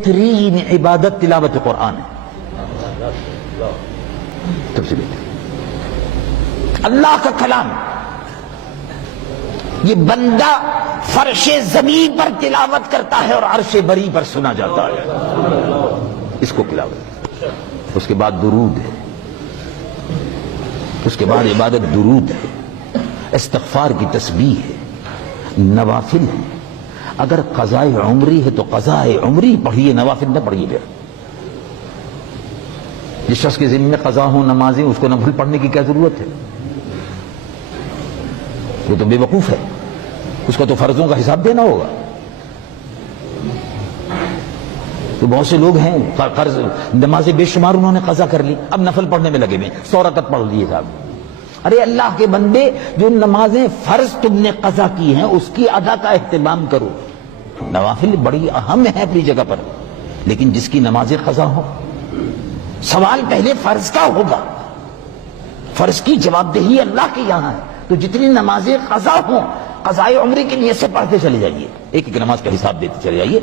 بہترین عبادت تلاوت قرآن ہے. سب سے بہتر اللہ کا کلام. یہ بندہ فرش زمین پر تلاوت کرتا ہے اور عرش بری پر سنا جاتا ہے. اس کو تلاوت. اس کے بعد درود ہے. اس کے بعد عبادت درود ہے، استغفار کی تسبیح ہے، نوافل ہے. اگر قضاء عمری ہے تو قضاء عمری پڑھیے، نوافل نہ پڑھیے. پھر جس شخص کے ذمہ میں قضا ہو نمازیں، اس کو نفل پڑھنے کی کیا ضرورت ہے؟ وہ تو بے وقوف ہے. اس کو تو فرضوں کا حساب دینا ہوگا. تو بہت سے لوگ ہیں فرض نمازیں بے شمار انہوں نے قضا کر لی، اب نفل پڑھنے میں لگے ہوئے 100 رکعت پڑھ لیے صاحب. ارے اللہ کے بندے، جو نمازیں فرض تم نے قضا کی ہیں اس کی ادا کا اہتمام کرو. نوافل بڑی اہم ہے اپنی جگہ پر، لیکن جس کی نمازیں قضا ہو، سوال پہلے فرض کا ہوگا. فرض کی جواب دہی اللہ کے یہاں ہے. تو جتنی نمازیں قضا ہوں، قضاء عمری کی نیت سے پڑھتے چلے جائیے، ایک ایک نماز کا حساب دیتے چلے جائیے.